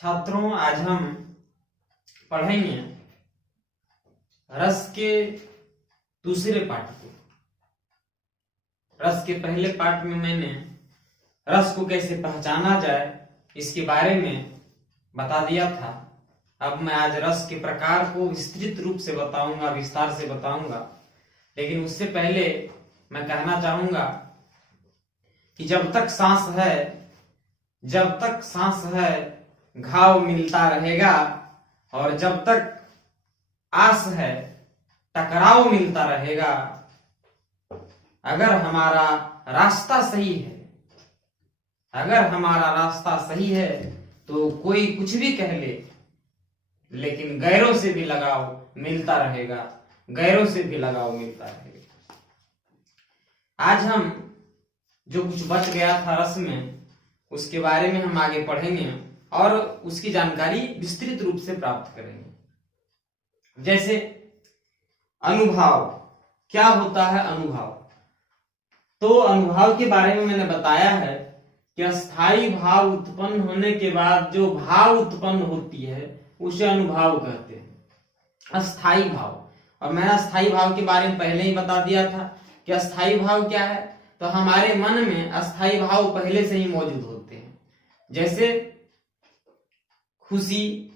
छात्रों, आज हम पढ़ेंगे रस के दूसरे पाठ को। रस के पहले पाठ में मैंने रस को कैसे पहचाना जाए इसके बारे में बता दिया था। अब मैं आज रस के प्रकार को विस्तृत रूप से बताऊंगा, विस्तार से बताऊंगा। लेकिन उससे पहले मैं कहना चाहूंगा कि जब तक सांस है घाव मिलता रहेगा, और जब तक आस है टकराव मिलता रहेगा। अगर हमारा रास्ता सही है तो कोई कुछ भी कह ले, लेकिन गैरों से भी लगाव मिलता रहेगा। आज हम जो कुछ बच गया था रस में, उसके बारे में हम आगे पढ़ेंगे और उसकी जानकारी विस्तृत रूप से प्राप्त करेंगे। जैसे अनुभाव, क्या होता है अनुभाव? तो अनुभाव के बारे में मैंने बताया है कि अस्थाई भाव उत्पन्न होने के बाद जो भाव उत्पन्न होती है उसे अनुभाव कहते हैं। अस्थाई भाव, और मैंने अस्थाई भाव के बारे में पहले ही बता दिया था कि अस्थाई भाव क्या है। तो हमारे मन में अस्थाई भाव पहले से ही मौजूद होते हैं, जैसे खुशी,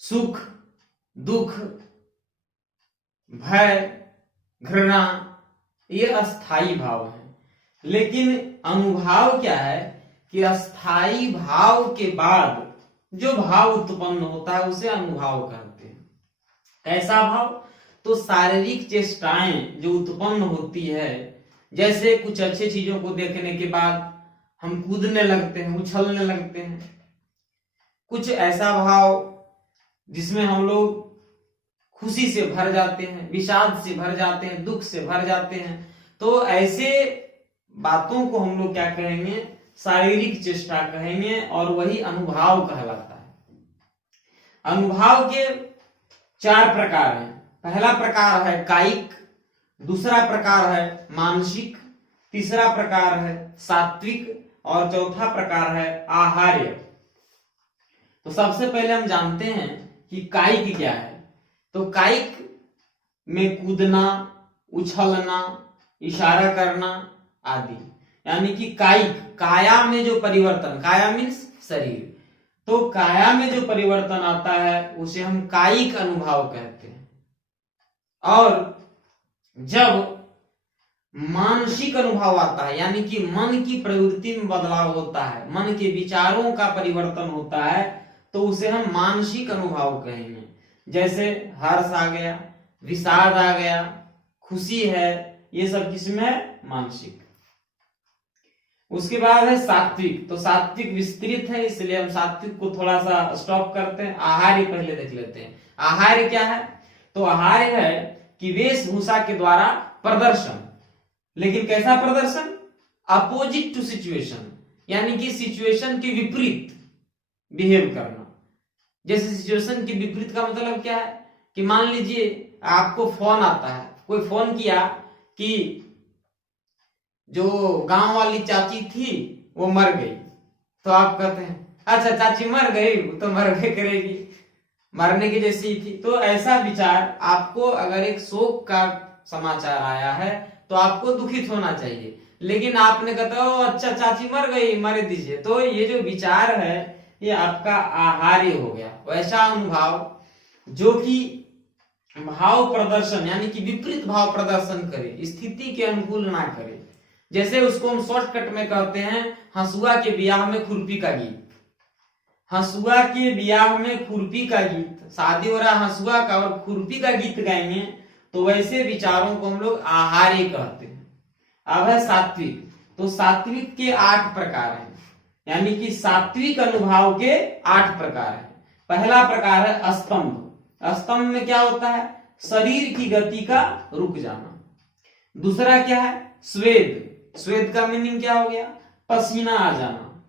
सुख, दुख, भय, घृणा, ये अस्थाई भाव है। लेकिन अनुभाव क्या है कि अस्थाई भाव के बाद जो भाव उत्पन्न होता है उसे अनुभाव कहते हैं। कैसा भाव? तो शारीरिक चेष्टाएं जो उत्पन्न होती है, जैसे कुछ अच्छी चीजों को देखने के बाद हम कूदने लगते हैं, उछलने लगते हैं। कुछ ऐसा भाव जिसमें हम लोग खुशी से भर जाते हैं, विषाद से भर जाते हैं, दुख से भर जाते हैं। तो ऐसे बातों को हम लोग क्या कहेंगे? शारीरिक चेष्टा कहेंगे, और वही अनुभाव कहलाता है। अनुभाव के 4 प्रकार हैं। पहला प्रकार है कायिक, दूसरा प्रकार है मानसिक, तीसरा प्रकार है सात्विक, और चौथा प्रकार है आहार्य। तो सबसे पहले हम जानते हैं कि कायिक क्या है। तो कायिक में कूदना, उछलना, इशारा करना आदि, यानी कि कायिक, काया में जो परिवर्तन, काया मीन्स शरीर, तो काया में जो परिवर्तन आता है उसे हम कायिक अनुभाव कहते हैं। और जब मानसिक अनुभव आता है, यानी कि मन की प्रवृत्ति में बदलाव होता है, मन के विचारों का परिवर्तन होता है, तो उसे हम मानसिक अनुभव कहेंगे। जैसे हर्ष आ गया, विषाद आ गया, खुशी है, ये सब किसमें है? मानसिक। उसके बाद है सात्विक। तो सात्विक विस्तृत है, इसलिए हम सात्विक को थोड़ा सा स्टॉप करते हैं। आहार्य पहले देख लेते हैं। आहार्य क्या है? तो आहार्य है कि वेशभूषा के द्वारा प्रदर्शन, लेकिन कैसा प्रदर्शन? अपोजिट टू सिचुएशन, यानी कि सिचुएशन के विपरीत बिहेव करना। जैसे सिचुएशन के विपरीत का मतलब क्या है कि मान लीजिए आपको फोन आता है, कोई फोन किया कि जो गांव वाली चाची थी वो मर गई, तो आप कहते हैं अच्छा चाची मर गई, वो तो मर गई करेगी, मरने की जैसी थी। तो ऐसा विचार, आपको अगर एक शोक का समाचार आया है तो आपको दुखित होना चाहिए, लेकिन आपने कहता हो अच्छा चाची मर गई, मर दीजिए। तो ये जो विचार है ये आपका आहार्य हो गया। वैसा अनुभाव जो कि भाव प्रदर्शन, यानी कि विपरीत भाव प्रदर्शन करे, स्थिति के अनुकूल ना करे। जैसे उसको हम शॉर्टकट में कहते हैं हंसुआ के ब्याह में खुरपी का गीत। हंसुआ के ब्याह में खुरपी का गीत, शादी हो रहा हंसुआ का और खुरपी का गीत गाएंगे, तो वैसे विचारों को हम लोग आहार्य कहते हैं। अब है सात्विक। तो सात्विक के 8 प्रकार हैं, यानी कि सात्विक अनुभाव के 8 प्रकार हैं। पहला प्रकार है अस्तंभ। अस्तंभ में क्या होता है? शरीर की गति का रुक जाना। दूसरा क्या है? स्वेद। स्वेद का मीनिंग क्या हो गया? पसीना आ जाना।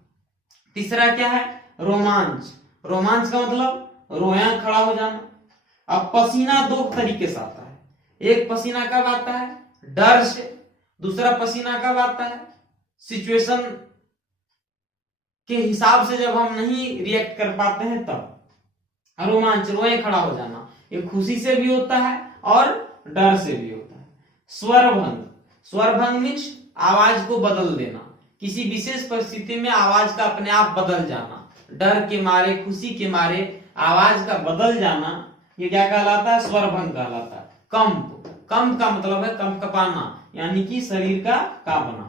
तीसरा क्या है? रोमांच। रोमांच का मतलब रोया खड़ा हो जाना। अब पसीना 2 तरीके से आता है। एक पसीना कब आता है? डर से। दूसरा पसीना कब आता है? सिचुएशन के हिसाब से जब हम नहीं रिएक्ट कर पाते हैं तब रोमांच, रोए खड़ा हो जाना, ये खुशी से भी होता है और डर से भी होता है। स्वरभंग, स्वरभंग मीन्स आवाज को बदल देना, किसी विशेष परिस्थिति में आवाज का अपने आप बदल जाना, डर के मारे, खुशी के मारे आवाज का बदल जाना, ये क्या कहलाता है? स्वरभंग कहलाता है। कंप, कंप का मतलब है कंप कपाना, यानी कि शरीर का कांपना।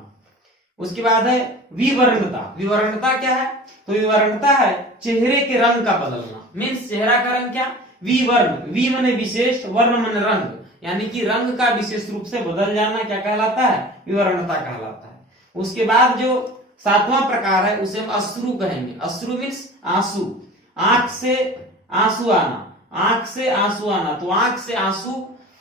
उसके बाद है विवर्णता। विवर्णता क्या है? तो विवर्णता है चेहरे के रंग का बदलना, मीन्स चेहरा का रंग क्या? विवर्ण, वी माने विशेष, वर्ण माने रंग, यानी कि रंग का विशेष रूप से बदल जाना क्या कहलाता है? विवर्णता कहलाता है। उसके बाद जो 7वां प्रकार है उसे हम अश्रु कहेंगे। अश्रु मीन्स आंसू, आंख से आंसू आना, आंख से आंसू आना। तो आंख से आंसू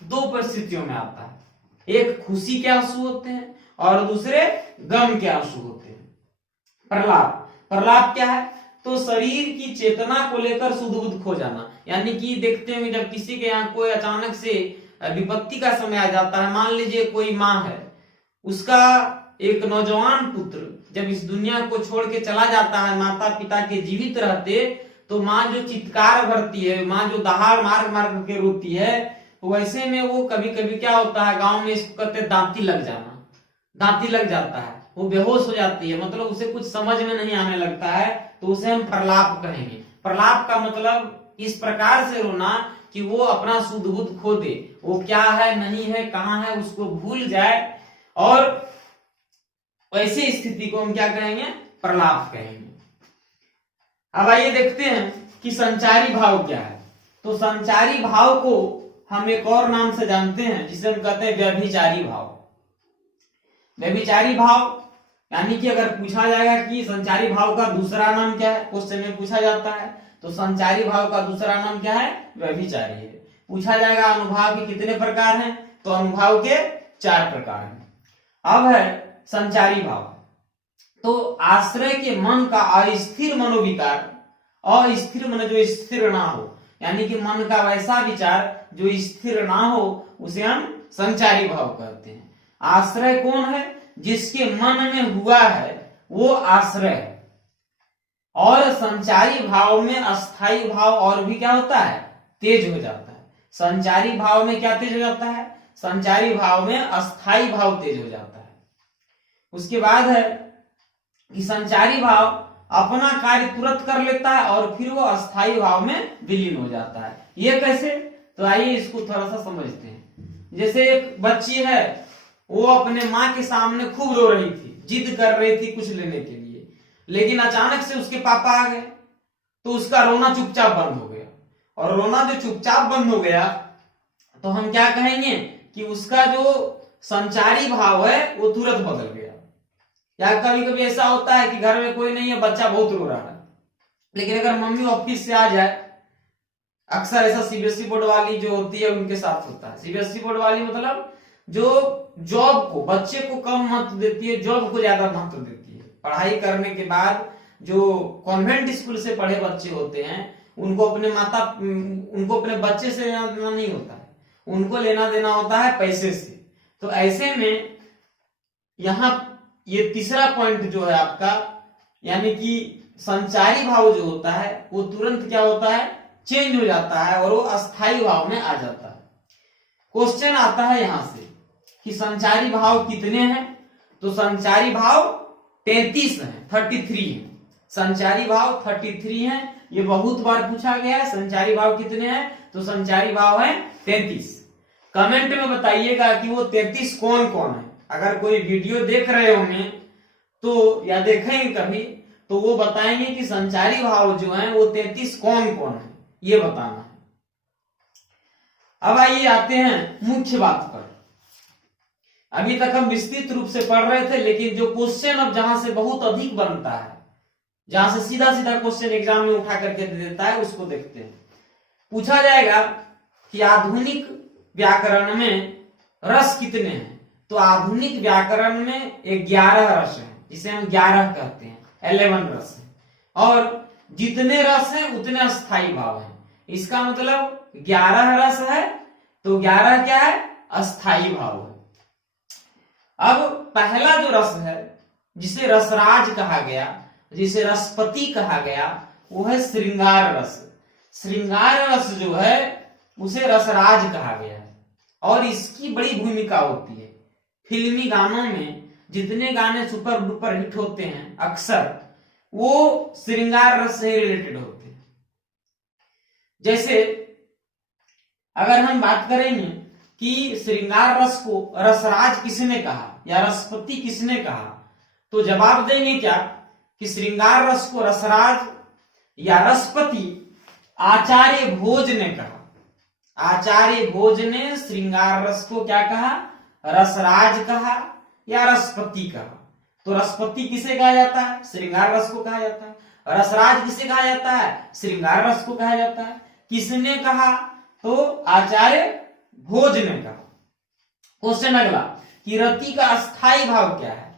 दो परिस्थितियों में आता है, एक खुशी के आंसू होते हैं और दूसरे गम के आंसू होते हैं। प्रलाप, प्रलाप क्या है? तो शरीर की चेतना को लेकर सुध बुध खो जाना, यानी कि देखते हैं जब किसी के यहाँ कोई अचानक से विपत्ति का समय आ जाता है, मान लीजिए कोई माँ है, उसका एक नौजवान पुत्र जब इस दुनिया को छोड़ के चला जाता है, माता पिता के जीवित रहते, तो माँ जो चित्कार भरती है, माँ जो दहाड़ मार मार के रोती है, वैसे में वो कभी कभी क्या होता है, गांव में इसको कहते हैं दांती लग जाना, दांती लग जाता है, वो बेहोश हो जाती है, मतलब उसे कुछ समझ में नहीं आने लगता है, तो उसे हम प्रलाप कहेंगे। प्रलाप का मतलब इस प्रकार से रोना कि वो अपना सुध बुध खो दे, वो क्या है नहीं है कहाँ है उसको भूल जाए, और ऐसी स्थिति को हम क्या कहेंगे? प्रलाप कहेंगे। अब आइए देखते हैं कि संचारी भाव क्या है। तो संचारी भाव को हम एक और नाम से जानते हैं जिसे हम कहते हैं व्यभिचारी भाव। व्यभिचारी भाव यानी कि अगर पूछा जाएगा कि संचारी भाव का दूसरा नाम क्या है, क्वेश्चन में पूछा जाता है, तो संचारी भाव का दूसरा नाम क्या है? व्यभिचारी है। पूछा जाएगा अनुभाव के कितने प्रकार हैं, तो अनुभाव के 4 प्रकार हैं। अब है संचारी भाव, तो आश्रय के मन का अस्थिर मनोविकार, अस्थिर मन जो स्थिर ना हो, यानी कि मन का वैसा विचार जो स्थिर ना हो, उसे हम संचारी भाव कहते हैं। आश्रय कौन है? जिसके मन में हुआ है वो आश्रय है। और संचारी भाव में अस्थाई भाव और भी क्या होता है? तेज हो जाता है। संचारी भाव में क्या तेज हो जाता है? संचारी भाव में अस्थाई भाव तेज हो जाता है। उसके बाद है कि संचारी भाव अपना कार्य तुरंत कर लेता है और फिर वो अस्थाई भाव में विलीन हो जाता है। ये कैसे? तो आइए इसको थोड़ा सा समझते हैं। जैसे एक बच्ची है, वो अपने माँ के सामने खूब रो रही थी, जिद कर रही थी कुछ लेने के लिए, लेकिन अचानक से उसके पापा आ गए, तो उसका रोना चुपचाप बंद हो गया। और रोना जो चुपचाप बंद हो गया, तो हम क्या कहेंगे कि उसका जो संचारी भाव है वो तुरंत बदल गया। या कभी कभी ऐसा होता है कि घर में कोई नहीं है, बच्चा बहुत रो रहा है, लेकिन अगर मम्मी ऑफिस से आ जाए, अक्सर ऐसा सीबीएसई बोर्ड वाली जो होती है उनके साथ होता है। सीबीएसई बोर्ड वाली मतलब जो जॉब को, बच्चे को कम महत्व देती है, जॉब को ज्यादा महत्व देती है। पढ़ाई करने के बाद जो कॉन्वेंट स्कूल से पढ़े बच्चे होते हैं, उनको अपने बच्चे से लेना देना नहीं होता है, उनको लेना देना होता है पैसे से। तो ऐसे में यहाँ ये तीसरा पॉइंट जो है आपका, यानी कि संचारी भाव जो होता है वो तुरंत क्या होता है? चेंज हो जाता है और वो अस्थाई भाव में आ जाता है। क्वेश्चन आता है यहां से कि संचारी भाव कितने हैं? तो संचारी भाव 33 हैं, 33 हैं। संचारी भाव 33 हैं। ये बहुत बार पूछा गया है, संचारी भाव कितने हैं? तो संचारी भाव है 33। कमेंट में बताइएगा कि वो 33 कौन कौन है। अगर कोई वीडियो देख रहे होंगे तो, या देखेंगे कभी, तो वो बताएंगे कि संचारी भाव जो है वो 33 कौन कौन है, ये बताना है। अब आइए आते हैं मुख्य बात पर। अभी तक हम विस्तृत रूप से पढ़ रहे थे, लेकिन जो क्वेश्चन अब जहां से बहुत अधिक बनता है, जहां से सीधा सीधा क्वेश्चन एग्जाम में उठा करके दे देता है, उसको देखते हैं। पूछा जाएगा कि आधुनिक व्याकरण में रस कितने हैं? तो आधुनिक व्याकरण में 11 रस हैं, जिसे हम 11 कहते हैं, 11 रस हैं। और जितने रस हैं उतने अस्थाई भाव हैं। इसका मतलब 11 रस है तो 11 क्या है? अस्थाई भाव है। अब पहला जो रस है जिसे रसराज कहा गया, जिसे रसपति कहा गया, वो है श्रृंगार रस। श्रृंगार रस जो है उसे रसराज कहा गया है। और इसकी बड़ी भूमिका होती है फिल्मी गानों में। जितने गाने सुपर डुपर हिट होते हैं अक्सर वो श्रृंगार रस से रिलेटेड होते हैं। जैसे अगर हम बात करेंगे कि श्रृंगार रस को रसराज किसने कहा या रसपति किसने कहा, तो जवाब देंगे क्या कि श्रृंगार रस को रसराज या रसपति आचार्य भोज ने कहा। आचार्य भोज ने श्रृंगार रस को क्या कहा, रसराज कहा या रसपति कहा। तो रसपति किसे कहा जाता है, श्रृंगार रस को कहा जाता है। रसराज किसे कहा जाता है, श्रृंगार रस को कहा जाता है। किसने कहा, तो आचार्य भोज ने कहा। क्वेश्चन अगला कि रति का अस्थाई भाव क्या है,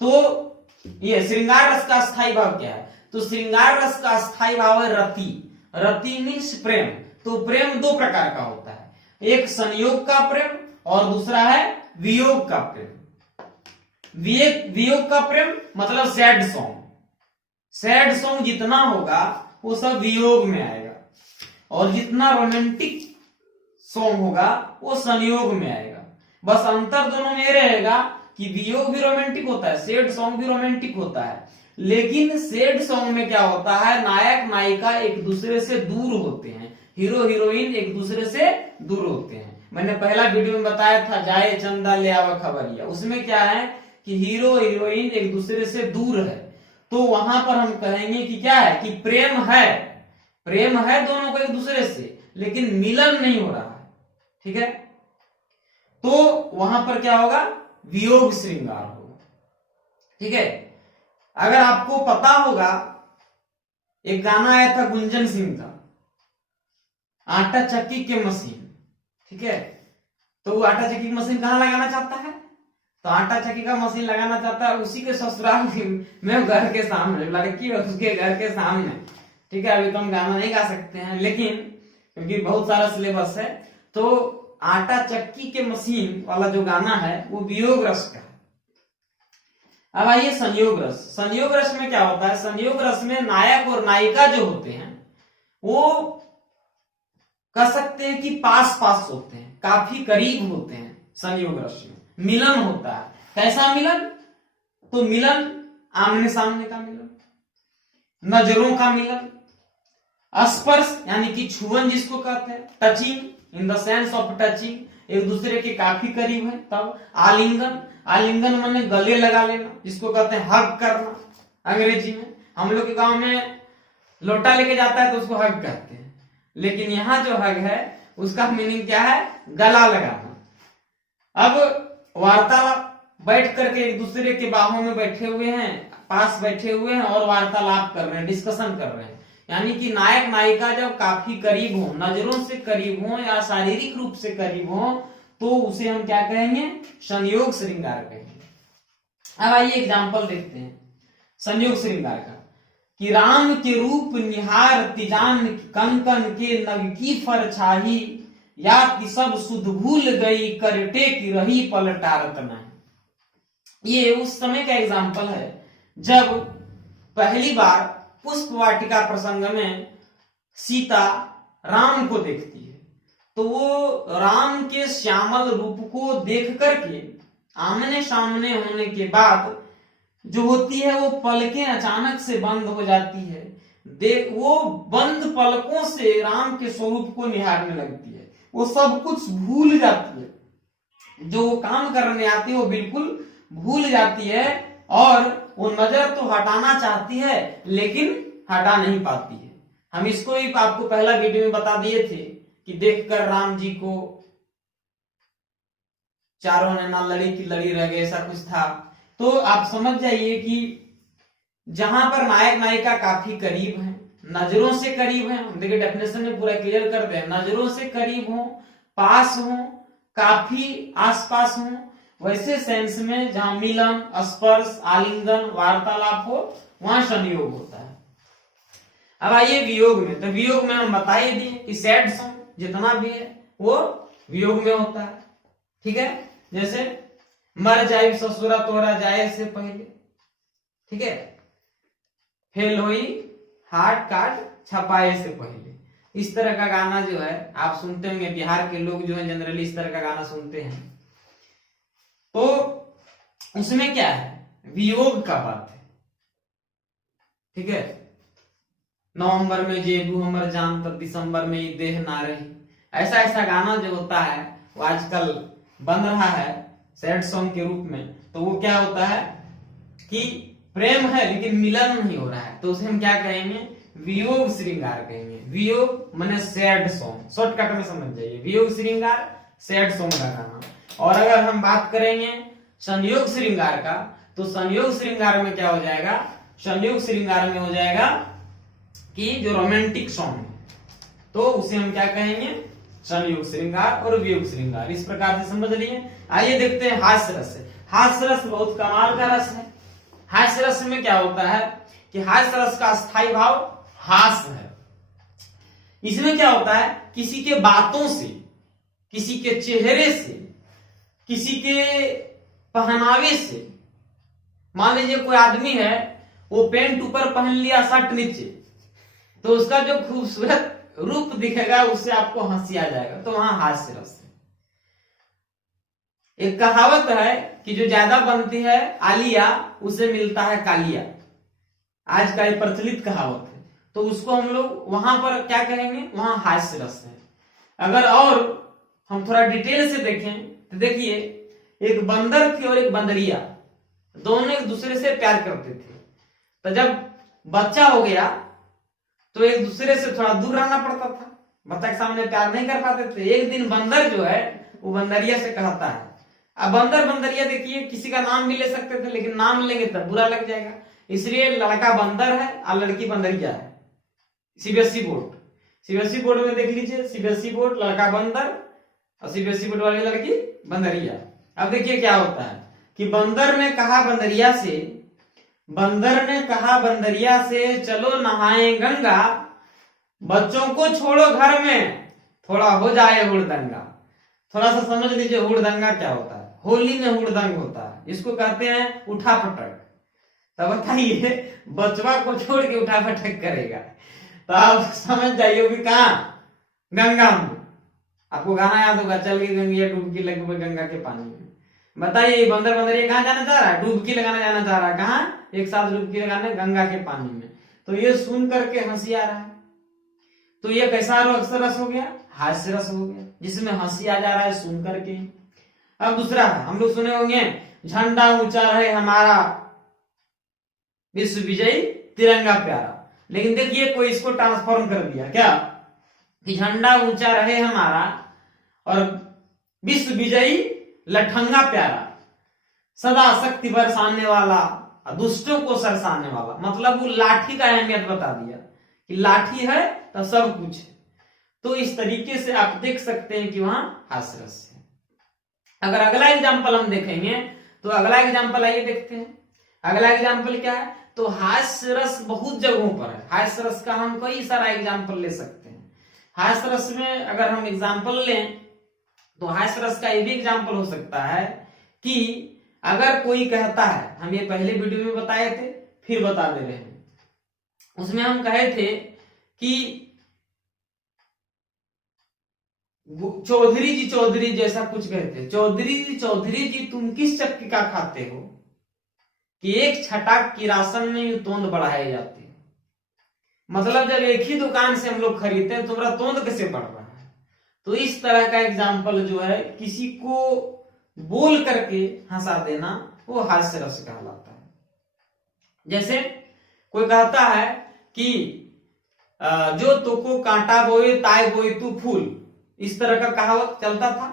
तो ये श्रृंगार रस का अस्थाई भाव क्या है, तो श्रृंगार रस का अस्थाई भाव है रति। रति मीन्स प्रेम। तो प्रेम दो प्रकार का होता है, एक संयोग का प्रेम और दूसरा है वियोग का प्रेम। वियोग का प्रेम मतलब सैड सॉन्ग। सैड सॉन्ग जितना होगा वो सब वियोग में आएगा, और जितना रोमांटिक सॉन्ग होगा वो संयोग में आएगा। बस अंतर दोनों में रहेगा कि वियोग भी रोमांटिक होता है, सैड सॉन्ग भी रोमांटिक होता है। लेकिन सैड सॉन्ग में क्या होता है, नायक नायिका एक दूसरे से दूर होते हैं, हीरो हीरोइन एक दूसरे से दूर होते हैं। मैंने पहला वीडियो में बताया था जाए चंदा ले आवा खबरिया, उसमें क्या है कि हीरो हीरोइन एक दूसरे से दूर है। तो वहां पर हम कहेंगे कि क्या है कि प्रेम है, प्रेम है दोनों को एक दूसरे से, लेकिन मिलन नहीं हो रहा है। ठीक है, तो वहां पर क्या होगा, वियोग श्रृंगार होगा। ठीक है, अगर आपको पता होगा एक गाना आया था गुंजन सिंह का, आटा चक्की के मशीन। ठीक है, तो वो आटा चक्की की मशीन कहां लगाना चाहता है, तो आटा चक्की का मशीन लगाना चाहता है उसी के ससुराल में, घर के सामने, लड़की उसके घर के सामने। ठीक है, अभी तो हम गाना नहीं गा सकते हैं, लेकिन क्योंकि बहुत सारा सिलेबस है, तो आटा चक्की के मशीन वाला जो गाना है वो वियोग रस का है। अब आइए संयोग रस। संयोग रस में क्या होता है, संयोग रस में नायक और नायिका जो होते हैं वो कह सकते हैं कि पास पास होते हैं, काफी करीब होते हैं। संयोग रस में मिलन होता है। कैसा मिलन, तो मिलन आमने सामने का मिलन, नजरों का मिलन, स्पर्श यानी कि छुअन जिसको कहते हैं, touching in the sense of touching, एक दूसरे के काफी करीब है। तब आलिंगन, आलिंगन माने गले लगा लेना, जिसको कहते हैं हग करना अंग्रेजी में। हम लोग के गांव में लोटा लेके जाता है तो उसको हग कहते हैं, लेकिन यहाँ जो हग है उसका मीनिंग क्या है, गला लगाना। अब वार्तालाप, बैठ करके एक दूसरे के बाहों में बैठे हुए हैं, पास बैठे हुए हैं और वार्तालाप कर रहे हैं, डिस्कशन कर रहे हैं। यानी कि नायक नायिका जब काफी करीब हो, नजरों से करीब हो या शारीरिक रूप से करीब हो, तो उसे हम क्या कहेंगे, संयोग श्रृंगार कहेंगे। अब आइए एग्जाम्पल देखते हैं संयोग श्रृंगार का, कि राम के रूप निहार तिजान कंकन के नग की फरछाही, या कि सब सुध भूल गई करटे की रही पलटारत नहीं। ये उस समय का एग्जाम्पल है जब पहली बार पुष्प वाटिका प्रसंग में सीता राम को देखती है, तो वो राम के श्यामल रूप को देख करके आमने सामने होने के बाद जो होती है वो पलकें अचानक से बंद हो जाती है। देख वो बंद पलकों से राम के स्वरूप को निहारने लगती है, वो सब कुछ भूल जाती है, जो वो काम करने आती है वो बिल्कुल भूल जाती है, और वो नजर तो हटाना चाहती है लेकिन हटा नहीं पाती है। हम इसको ही आपको पहला वीडियो में बता दिए थे कि देखकर राम जी को चारों ने ना लड़ी की लड़ी रह गए, ऐसा कुछ था। तो आप समझ जाइए कि जहां पर नायक नायिका काफी करीब हैं, नजरों से करीब हैं, हम देखिए डेफिनेशन में पूरा क्लियर कर दे, नजरों से करीब हो, पास हो, काफी आसपास हो, वैसे सेंस में जहां मिलन, स्पर्श, आलिंगन, वार्तालाप हो, वहां संयोग होता है। अब आइए वियोग में, तो वियोग में हम बता ही दिए कि सैड सॉन्ग जितना भी है वो वियोग में होता है। ठीक है, जैसे मर जाए ससुरा तोरा जाए से पहले। ठीक है, फेल होई हाट काट छपाए से पहले। इस तरह का गाना जो है आप सुनते होंगे, बिहार के लोग जो है जनरली इस तरह का गाना सुनते हैं। तो उसमें क्या है, वियोग का बात है, ठीक है। नवंबर में जेबू हमर जान तब दिसंबर में ये देह ना रही, ऐसा ऐसा गाना जो होता है वो आजकल बन रहा है सैड सॉन्ग के रूप में। तो वो क्या होता है कि प्रेम है लेकिन मिलन नहीं हो रहा है, तो उसे हम क्या कहेंगे, वियोग श्रृंगार कहेंगे। वियोग माने सैड सॉन्ग, शॉर्टकट में समझ जाइए, वियोग श्रृंगार सैड सॉन्ग का गाना। और अगर हम बात करेंगे संयोग श्रृंगार का, तो संयोग श्रृंगार में क्या हो जाएगा, संयोग श्रृंगार में हो जाएगा कि जो रोमांटिक सॉन्ग है तो उसे हम क्या कहेंगे, संयोग श्रृंगार और वियोग श्रृंगार। इस प्रकार से समझ लिए। आइए देखते हैं हास्य रस। हास्य रस बहुत कमाल का रस है। हास्य रस में क्या होता है कि हास्य रस का स्थायी भाव हास्य है। इसमें क्या होता है, किसी के बातों से, किसी के चेहरे से, किसी के पहनावे से, मान लीजिए कोई आदमी है वो पैंट ऊपर पहन लिया शर्ट नीचे, तो उसका जो खूबसूरत रूप दिखेगा उससे आपको हंसी आ जाएगा, तो वहां हास्य रस है। एक कहावत है कि जो ज्यादा बनती है आलिया उसे मिलता है कालिया, आज का ये प्रचलित कहावत है। तो उसको हम लोग वहां पर क्या कहेंगे, वहां हास्य रस है। अगर और हम थोड़ा डिटेल से देखें तो देखिए, एक बंदर थी और एक बंदरिया, दोनों एक दूसरे से प्यार करते थे। तो जब बच्चा हो गया तो एक दूसरे से थोड़ा दूर रहना पड़ता था, बच्चा के सामने प्यार नहीं कर पाते थे। एक दिन बंदर जो है वो बंदरिया से कहता है, अब बंदर बंदरिया देखिए किसी का नाम भी ले सकते थे, लेकिन नाम लेंगे तब बुरा लग जाएगा, इसलिए लड़का बंदर है और लड़की बंदरिया है। सीबीएसई बोर्ड, सीबीएसई बोर्ड में देख लीजिए, सीबीएसई बोर्ड लड़का बंदर और सीबीएसई बोर्ड वाली लड़की बंदरिया। अब देखिए क्या होता है कि बंदर ने कहा बंदरिया से, बंदर ने कहा बंदरिया से चलो नहाए गंगा, बच्चों को छोड़ो घर में थोड़ा हो जाए हुड़दंगा। थोड़ा सा समझ लीजिए हुड़दंगा क्या होता है। होली में हुड़दंग होता है, इसको कहते हैं उठा पटक। तो बताइए बचवा को छोड़ के उठा पटक करेगा, तो आप समझ जाइए कि कहां, गंगा में। आपको गाना याद होगा, चल के गंगिया डुबकी लगे गंगा के पानी में। बताइए बंदर बंदरिया कहां जाना चाह रहा है, डुबकी लगाना जाना चाह रहा है, कहां, एक साथ डुबकी लगाने गंगा के पानी में। तो ये सुन करके हंसी आ रहा है, तो ये कैसा रस हो गया, हास्य रस हो गया, जिसमें हंसी आ जा रहा है सुन करके। अब दूसरा हम लोग सुने होंगे, झंडा ऊंचा रहे हमारा विश्व विजयी तिरंगा प्यारा। लेकिन देखिए कोई इसको ट्रांसफॉर्म कर दिया क्या, कि झंडा ऊंचा रहे हमारा और विश्व विजयी लठंगा प्यारा, सदा शक्ति बरसाने वाला, दुष्टों को सरसाने वाला। मतलब वो लाठी का अहमियत बता दिया कि लाठी है तो सब कुछ है। तो इस तरीके से आप देख सकते हैं कि वहां हास्य रस है। अगर अगला एग्जाम्पल हम देखेंगे तो अगला एग्जाम्पल आइए देखते हैं। अगला एग्जाम्पल क्या है, तो हास्य रस बहुत जगहों पर है। हास्य रस का हम कई सारा एग्जाम्पल ले सकते हैं। हास्य रस में अगर हम एग्जाम्पल लें तो हास्य रस का ये भी एग्जाम्पल हो सकता है कि अगर कोई कहता है, हम ये पहले वीडियो में बताए थे फिर बता दे रहे हैं, उसमें हम कहे थे कि चौधरी जी जैसा कुछ कहते, चौधरी जी तुम किस चक्की का खाते हो कि एक छटाक की राशन में यूं तोंद बढ़ाए जाते। मतलब जब एक ही दुकान से हम लोग खरीदते हैं तुम्हारा तोंद कैसे बढ़ रहा है। तो इस तरह का एग्जाम्पल जो है, किसी को बोल करके हंसा देना, वो हास्य रस कहलाता है। जैसे कोई कहता है कि जो तुको कांटा बोए ताए बोए तू फूल, इस तरह का कहावत चलता था।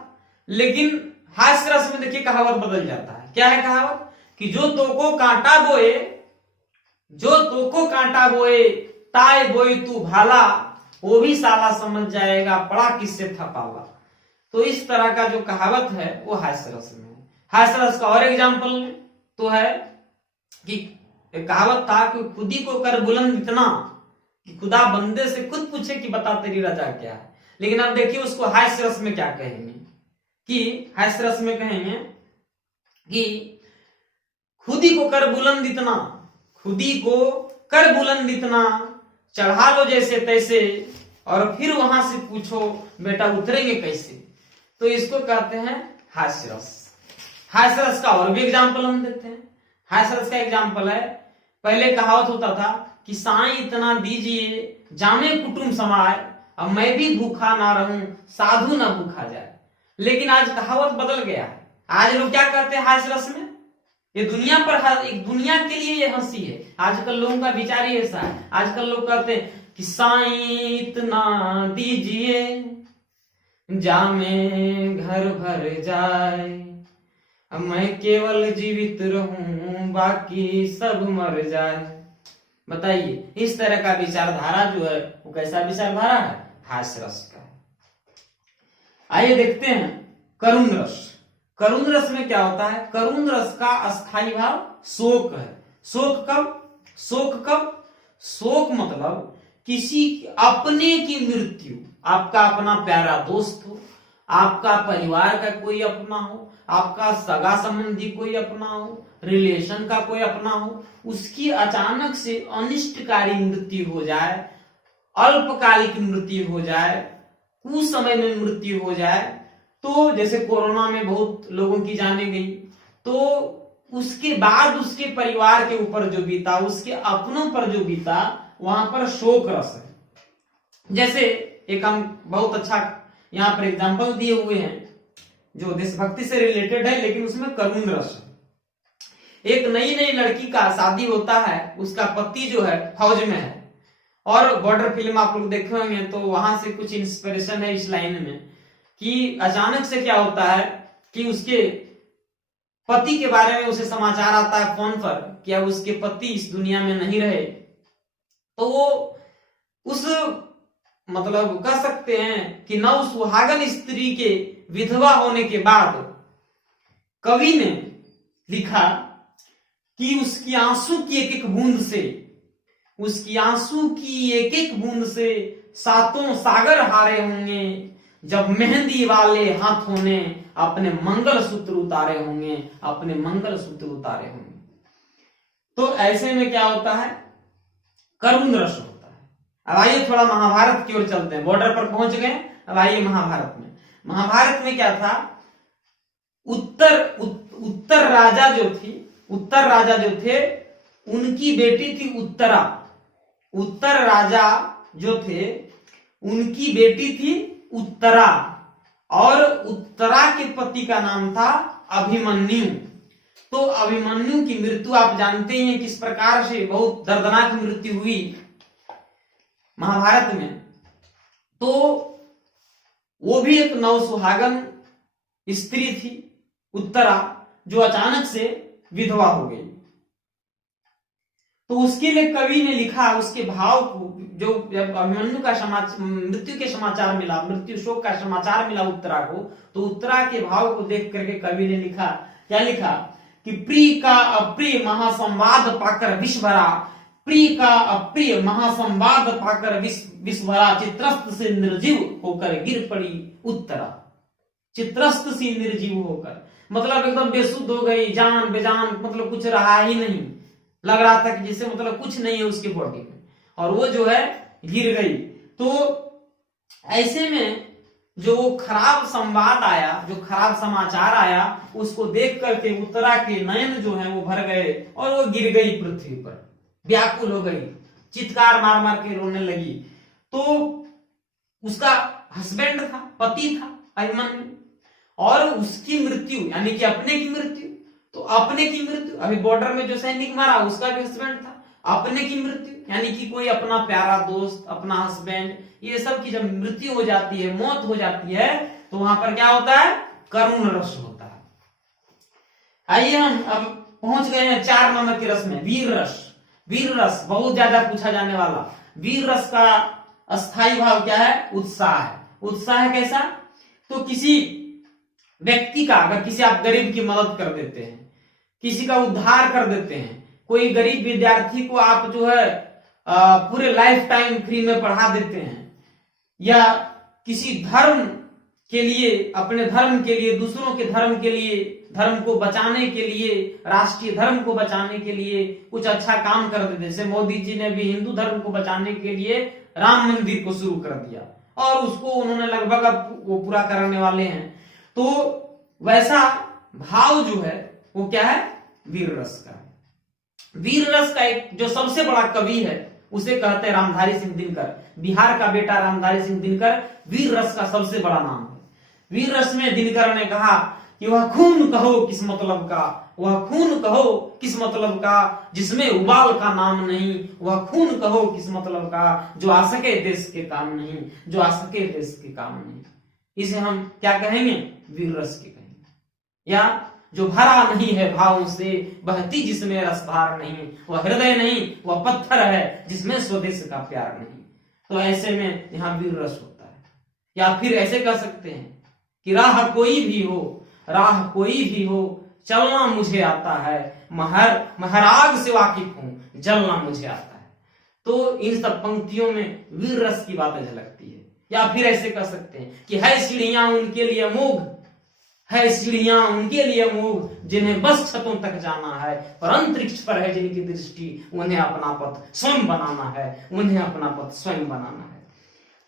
लेकिन हास्य रस में देखिए कहावत बदल जाता है। क्या है कहावत, कि जो तोको कांटा बोए, जो तोको कांटा बोए ताए बोए तू भाला, वो भी साला समझ जाएगा पड़ा किससे था पाला। तो इस तरह का जो कहावत है वो हास्य रस में है। हास्य रस का और एग्जाम्पल तो है कि एक कहावत था कि खुदी को कर बुलंद इतना कि खुदा बंदे से खुद पूछे कि बता तेरी रजा क्या है। लेकिन अब देखिए उसको हास्य रस में क्या कहेंगे, कि हास्य रस में कहेंगे कि खुदी को कर बुलंद इतना, खुदी को कर बुलंद इतना, चढ़ा लो जैसे तैसे, और फिर वहां से पूछो बेटा उतरेंगे कैसे। तो इसको कहते हैं हास्य रस। हास्य रस का और भी एग्जाम्पल हम देते हैं। हास्य रस का एग्जाम्पल है, पहले कहावत होता था कि साईं इतना दीजिए जामे कुटुंब समाए, अब मैं भी भूखा ना रहूं साधु ना भूखा जाए। लेकिन आज कहावत बदल गया है। आज लोग क्या कहते हैं हास्य रस में, ये दुनिया पर एक दुनिया के लिए ये हंसी है। आजकल लोगों का विचार ही ऐसा है। आजकल लोग कहते हैं कि साईं इतना दीजिए जामे घर भर जाए, अब मैं केवल जीवित रहूं बाकी सब मर जाए। बताइए, इस तरह का विचारधारा जो है वो कैसा विचारधारा है? हास्य रस का। आइए देखते हैं करुण रस। करुण रस में क्या होता है? करुण रस का अस्थाई भाव शोक है। शोक कब? शोक मतलब किसी अपने की मृत्यु, आपका अपना प्यारा दोस्त हो, आपका परिवार का कोई अपना हो, आपका सगा संबंधी कोई अपना हो, रिलेशन का कोई अपना हो, उसकी अचानक से अनिष्टकारी मृत्यु हो जाए, अल्पकालिक मृत्यु हो जाए, कुछ समय में मृत्यु हो जाए। तो जैसे कोरोना में बहुत लोगों की जाने गई, तो उसके बाद उसके परिवार के ऊपर जो बीता, उसके अपनों पर जो बीता, वहां पर शोक रस है। जैसे एक हम बहुत अच्छा यहाँ पर एग्जाम्पल दिए हुए हैं जो देशभक्ति से रिलेटेड है, लेकिन उसमें करुण रस है। एक नई नई लड़की का शादी होता है, उसका पति जो है फौज में है, और बॉर्डर फिल्म आप लोग देखे होंगे तो वहां से कुछ इंस्पिरेशन है इस लाइन में कि अचानक से क्या होता है कि उसके पति के बारे में उसे समाचार आता है फोन पर कि अब उसके पति इस दुनिया में नहीं रहे। तो वो उस मतलब कह सकते हैं कि नव सुहागन स्त्री के विधवा होने के बाद कवि ने लिखा कि उसकी आंसू की एक एक बूंद से, उसकी आंसू की एक एक बूंद से सातों सागर हारे होंगे, जब मेहंदी वाले हाथों ने अपने मंगल सूत्र उतारे होंगे, अपने मंगल सूत्र उतारे होंगे। तो ऐसे में क्या होता है? करुण रस होता है। अब आइए थोड़ा महाभारत की ओर चलते हैं। बॉर्डर पर पहुंच गए, अब आइए महाभारत में। महाभारत में क्या था? उत्तर राजा जो थे उनकी बेटी थी उत्तरा। उत्तर राजा जो थे उनकी बेटी थी उत्तरा, और उत्तरा के पति का नाम था अभिमन्यु। तो अभिमन्यु की मृत्यु आप जानते हैं किस प्रकार से, बहुत दर्दनाक मृत्यु हुई महाभारत में। तो वो भी एक नवसुहागन स्त्री थी उत्तरा, जो अचानक से विधवा हो गई। तो उसके लिए कवि ने लिखा उसके भाव को, जो जब अभिमन्यु का मृत्यु के समाचार मिला, मृत्यु शोक का समाचार मिला उत्तरा को, तो उत्तरा के भाव को देख करके कवि ने लिखा, क्या लिखा कि प्रिय का अप्रिय महासंवाद पाकर विश्वभरा, प्रिय का अप्रिय महासंवाद पाकर विश्वभरा, चित्रस्त से निर्जीव होकर गिर पड़ी उत्तरा। चित्रस्त सी निर्जीव होकर मतलब एकदम बेसुध हो गई, जान बेजान, मतलब कुछ रहा ही नहीं, लग रहा था कि जैसे मतलब कुछ नहीं है उसकी बॉडी में, और वो जो है गिर गई। तो ऐसे में जो खराब संवाद आया, जो खराब समाचार आया, उसको देख करके उत्तरा के नयन जो है वो भर गए और वो गिर गई पृथ्वी पर, व्याकुल हो गई, चित्कार मार मार के रोने लगी। तो उसका हस्बैंड था, पति था अभिमन्यु, और उसकी मृत्यु यानी कि अपने की मृत्यु, तो अपने की मृत्यु, अभी बॉर्डर में जो सैनिक मारा उसका भी हस्बैंड था, अपने की मृत्यु यानी कि कोई अपना प्यारा दोस्त, अपना हस्बैंड, ये सब की जब मृत्यु हो जाती है, मौत हो जाती है, तो वहां पर क्या होता है? करुण रस होता है। आइए हम अब पहुंच गए हैं 4 नंबर के रस में, वीर रस। वीर रस बहुत ज्यादा पूछा जाने वाला। वीर रस का अस्थाई भाव क्या है? उत्साह है। उत्साह कैसा? तो किसी व्यक्ति का, अगर किसी आप गरीब की मदद कर देते हैं, किसी का उद्धार कर देते हैं, कोई गरीब विद्यार्थी को आप जो है पूरे लाइफ टाइम फ्री में पढ़ा देते हैं, या किसी धर्म के लिए, अपने धर्म के लिए, दूसरों के धर्म के लिए, धर्म को बचाने के लिए, राष्ट्रीय धर्म को बचाने के लिए कुछ अच्छा काम कर देते। जैसे मोदी जी ने भी हिंदू धर्म को बचाने के लिए राम मंदिर को शुरू कर दिया और उसको उन्होंने लगभग अब वो पूरा करने वाले हैं। तो वैसा भाव जो है वो क्या है, वीर रस का। वीर रस का एक जो सबसे बड़ा कवि है उसे कहते हैं रामधारी सिंह दिनकर। बिहार का बेटा रामधारी सिंह दिनकर वीर रस का सबसे बड़ा नाम है। वीर रस में दिनकर ने कहा कि वह खून कहो किस मतलब का, वह खून कहो किस मतलब का, जिसमें उबाल का नाम नहीं, वह खून कहो किस मतलब का, जो आ सके देश के काम नहीं, जो आ सके देश के काम नहीं। इसे हम क्या कहेंगे, वीर रस के कहेंगे। या जो भरा नहीं है भावों से, बहती जिसमें रसधार नहीं, वह हृदय नहीं, वह पत्थर है जिसमें स्वदेश का प्यार नहीं। तो ऐसे में यहाँ वीर रस होता है। या फिर ऐसे कह सकते हैं कि राह कोई भी हो, राह कोई भी हो, चलना मुझे आता है, महराग से वाकिफ हूं, जलना मुझे आता है। तो इन सब पंक्तियों में वीर रस की बातें झलकती है। या फिर ऐसे कह सकते हैं कि है सीढ़ियां उनके लिए अमोघ, है सीढ़ियां उनके लिए अमोघ, जिन्हें बस छतों तक जाना है, पर अंतरिक्ष पर है जिनकी दृष्टि, उन्हें अपना पथ स्वयं बनाना है, उन्हें अपना पथ स्वयं बनाना है।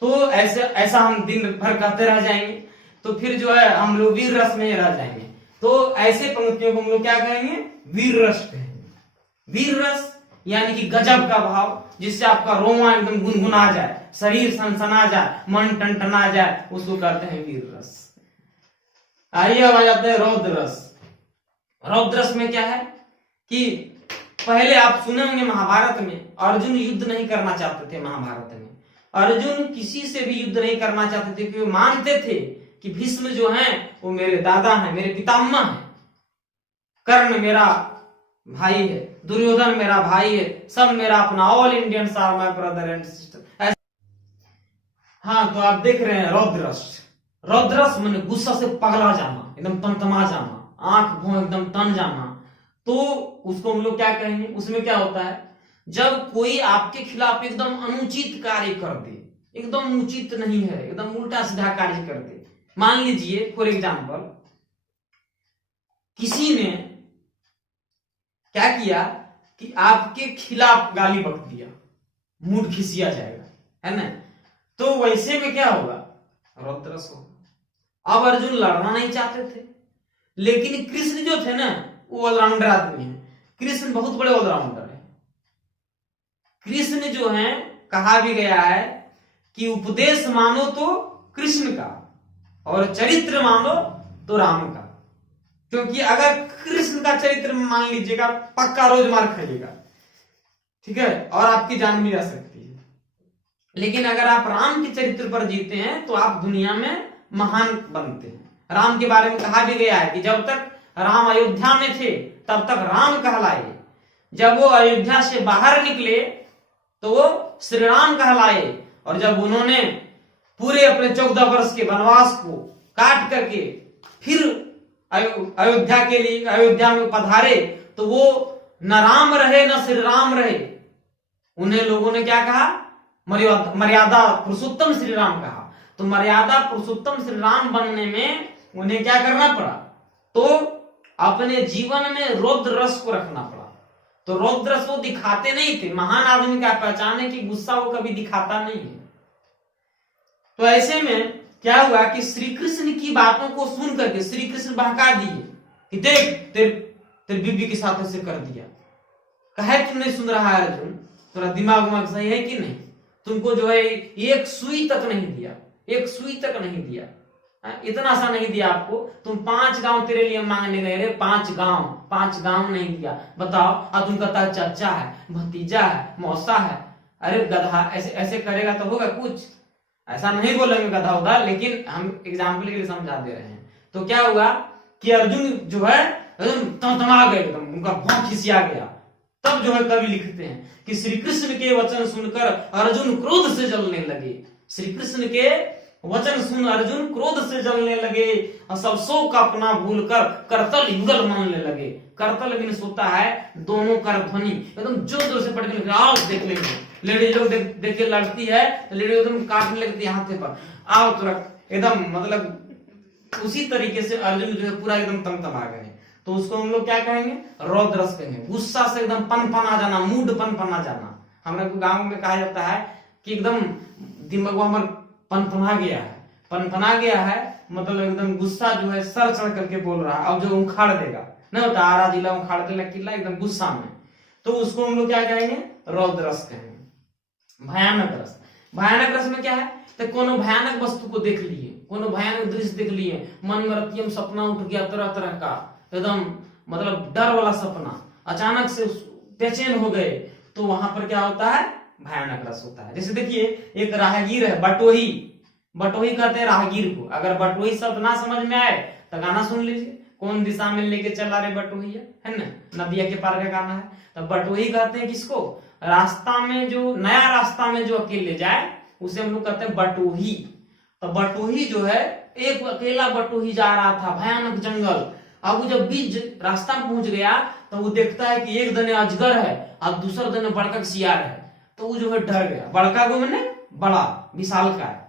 तो ऐसा हम दिन भर कहते रह जाएंगे, तो फिर जो है हम लोग वीर रस में रह जाएंगे। तो ऐसे पंक्तियों को हम लोग क्या कहेंगे, वीर रस कहेंगे। वीर रस यानी कि गजब का भाव, जिससे आपका रोमा एकदम गुनगुना जाए, शरीर सनसना जाए, मन टनटना जाए, उसको कहते हैं वीर रस। आइए अब आ जाते हैं रौद्र रस। रौद्र रस में क्या है कि पहले आप सुने होंगे महाभारत में अर्जुन युद्ध नहीं करना चाहते थे। महाभारत में अर्जुन किसी से भी युद्ध नहीं करना चाहते थे, क्योंकि मानते थे कि भीष्म जो हैं वो मेरे दादा हैं, मेरे पितामह हैं, कर्ण मेरा भाई है, दुर्योधन मेरा भाई है, सब मेरा अपना, all Indians are my brother and sister. हाँ, तो आप देख रहे हैं रौद्र रस। रौद्र रस माने गुस्सा से पगला जाना, एकदम तमतमा जाना, आंख भौं एकदम तन जाना। तो उसको हम लोग क्या कहेंगे, उसमें क्या होता है, जब कोई आपके खिलाफ एकदम अनुचित कार्य कर दे, एकदम उचित नहीं है, एकदम उल्टा सीधा कार्य कर दे। मान लीजिए फॉर एग्जाम्पल किसी ने क्या किया कि आपके खिलाफ गाली बक दिया, मूड खिसिया जाएगा, है ना। तो वैसे में क्या होगा, रौद्र रस होगा। अब अर्जुन लड़ना नहीं चाहते थे, लेकिन कृष्ण जो थे ना वो ऑलराउंडर आदमी है। कृष्ण बहुत बड़े ऑलराउंडर है। कृष्ण जो है, कहा भी गया है कि उपदेश मानो तो कृष्ण का और चरित्र मानो तो राम का। क्योंकि अगर कृष्ण का चरित्र मान लीजिएगा, पक्का रोज मार खाइएगा, ठीक है, और आपकी जान भी जा सकती है। लेकिन अगर आप राम के चरित्र पर जीते हैं तो आप दुनिया में महान बनते हैं। राम के बारे में कहा भी गया है कि जब तक राम अयोध्या में थे तब तक राम कहलाए, जब वो अयोध्या से बाहर निकले तो वो श्री राम कहलाए, और जब उन्होंने पूरे अपने 14 वर्ष के वनवास को काट करके फिर अयोध्या में पधारे तो वो न राम रहे न श्री राम रहे। उन्हें लोगों ने क्या कहा, मर्यादा पुरुषोत्तम श्री राम कहा। तो मर्यादा पुरुषोत्तम श्री राम बनने में उन्हें क्या करना पड़ा, तो अपने जीवन में रौद्र रस को रखना पड़ा। तो रौद्र रस वो दिखाते नहीं थे। महान आदमी का पहचान है कि गुस्सा वो कभी दिखाता नहीं है। तो ऐसे में क्या हुआ कि श्री कृष्ण की बातों को सुन करके श्री कृष्ण बहका दिए कि देख तेरे बीबी के साथ ऐसे कर दिया। कहे तुम नहीं सुन रहा है अर्जुन, थोड़ा दिमाग उमाग सही है कि नहीं, तुमको जो है एक सुई तक नहीं दिया, एक सुई तक नहीं दिया, इतना सा नहीं दिया आपको। तुम 5 गांव तेरे लिए मांगने गए रे, 5 गांव नहीं दिया। बताओ, अब तुम कहता है चाचा है, भतीजा है, मौसा है। अरे गधा, ऐसे करेगा तो होगा कुछ। ऐसा नहीं बोलेंगे गधा उधर, लेकिन हम एग्जाम्पल के लिए समझा दे रहे हैं। तो क्या हुआ कि अर्जुन जो है तमा गए, एकदम उनका भौं खिसिया गया। तब जो है कवि लिखते हैं कि श्री कृष्ण के वचन सुनकर अर्जुन क्रोध से जलने लगे। श्री कृष्ण के वचन सुन अर्जुन क्रोध से जलने लगे और सब शोक अपना भूलकर करतल युगल मानने लगे। करतल मीन्स होता है दोनों कर ध्वनि, एकदम जोर जोर से पटकने लगे। आओ देख लेंगे, लेडीज लोग देखिए लड़ती है तो लेडीज एकदम काटने लगती है हाथे पर, आओ तुरंत एकदम मतलब उसी तरीके से अर्जुन जो है पूरा एकदम तमतमा गए, तो उसको हम लोग क्या कहेंगे, रौद्र रस कहेंगे। गुस्सा से एकदम पनपना जाना, मूड पनपना जाना। हमारे गांव में कहा जाता है कि एकदम दिमाग हमारा पनपना गया है, पनपना गया है मतलब एकदम गुस्सा जो है सर चढ़ करके बोल रहा है, अब जो उखाड़ देगा नहीं होता, आरा जिला उखाड़ देगा किला एकदम गुस्सा में, तो उसको हम लोग क्या कहेंगे, रौद्र रस कहेंगे। भयानक रस, भयानक रस में क्या है, तो कोनो भयानक वस्तु को देख लिए, कोनो भयानक दृश्य देख लिए, मन में रतियम सपना उठ गया तरह तरह का, एकदम मतलब डर वाला सपना, अचानक से बेचैन हो गए, तो वहां पर क्या होता है, भयानक रस होता है। जैसे देखिए एक राहगीर है, बटोही, बटोही कहते हैं राहगीर को। अगर बटोही शब्द ना समझ में आए तो गाना सुन लीजिए, कौन दिशा में लेके चला रे बटोहिया, है ना, नदिया के पार का गाना है। तो बटोही कहते हैं किसको, रास्ता में जो नया रास्ता में जो अकेले जाए उसे हम लोग कहते हैं बटोही। तो बटोही जो है, एक अकेला बटोही जा रहा था भयानक जंगल, अब वो जब बीच रास्ता में पहुंच गया तो वो देखता है कि एक दने अजगर है और दूसरा दने बड़का सियार है, तो वो जो है डर गया। बड़का को मैंने बड़ा विशाल का है।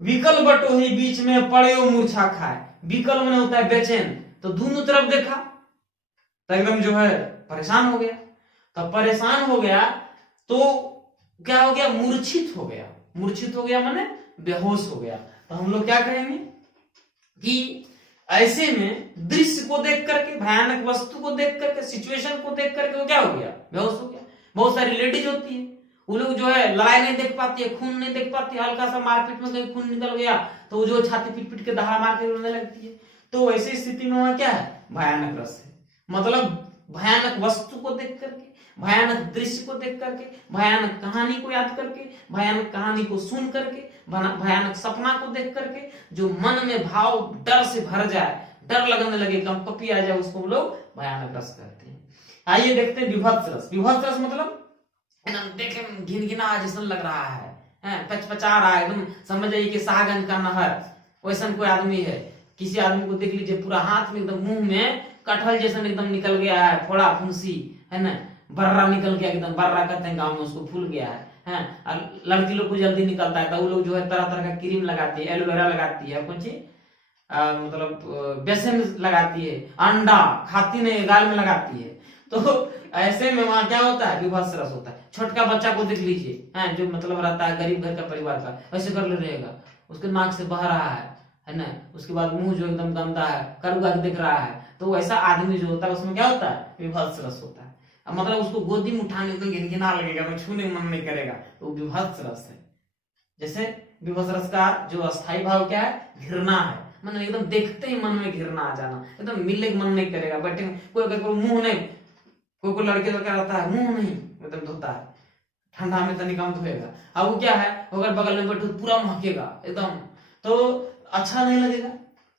विकल बटोही बीच में पड़े मूर्छा खाए, विकल में होता है बेचैन, तो दोनों तरफ देखा तो एकदम जो है परेशान हो गया। तो परेशान हो गया तो क्या हो गया, मूर्छित हो गया। मूर्छित हो गया माने बेहोश हो गया। तो हम लोग क्या कहेंगे कि ऐसे में दृश्य को देख करके, भयानक वस्तु को देख करके, सिचुएशन को देख करके वो क्या हो गया, बेहोश हो गया। बहुत सारी लेडीज होती है, वो लोग जो है लड़ाई नहीं देख पाती है, खून नहीं देख पाती है, हल्का सा मारपीट में कहीं खून निकल गया तो वो जो छाती पीट पीट के दहाड़ मार के रोने लगती है। तो ऐसी स्थिति में वहां क्या है, भयानक रस है। मतलब भयानक वस्तु को देख करके, भयानक दृश्य को देख करके, भयानक कहानी को याद करके, भयानक कहानी को सुन करके, भयानक सपना को देख करके जो मन में भाव डर से भर जाए, डर लगने लगे, कंपपी आ जाए, उसको हम लोग भयानक रस कहते हैं। आइए देखते हैं विभत्स रस। विभत्स रस मतलब देखे घिनघिना जैसा लग रहा है, पचपचा रहा है, एकदम समझ जाइए कि शाहगंज का नहर वैसा कोई आदमी है। किसी आदमी को देख लीजिए पूरा हाथ में एकदम, मुंह में कटहल जैसा एकदम निकल गया है, फोड़ा फुंसी है ना, बर्रा निकल गया, एकदम बर्रा कहते हैं गांव में उसको, फूल गया है। और लड़की लोग को जल्दी निकलता है तो वो लोग जो है तरह तरह का क्रीम लगाती है, एलोवेरा लगाती है, कुछ मतलब बेसन लगाती है, अंडा खाती नहीं गाल में लगाती है। तो ऐसे में वहां क्या होता है, विभत्स रस होता है। छोटका बच्चा को देख लीजिए, जो मतलब रहता है गरीब घर का परिवार का, ऐसे कर ले रहेगा, उसके नाक से बह रहा है ना, उसके बाद मुंह जो एकदम गंदा है, करुआ दिख रहा है, तो ऐसा आदमी जो होता है उसमें क्या होता है, विभत्स रस होता है। अब मतलब उसको गोदी में उठाने में घिनघिना लगेगा, तो छूने मन नहीं करेगा, तो विभत्स रस है। जैसे विभत्स रस का जो अस्थायी भाव क्या है, घृणा है, मतलब एकदम देखते ही मन में घृणा आ जाना, एकदम मिलने का मन नहीं करेगा। बैठे कोई मुंह नहीं, कोई लड़के लड़का रहता है मुंह नहीं एकदम धोता है, ठंडा में तो निकम धोएगा, अब वो क्या है, अगर बगल में बैठो पूरा महकेगा एकदम, तो अच्छा नहीं लगेगा।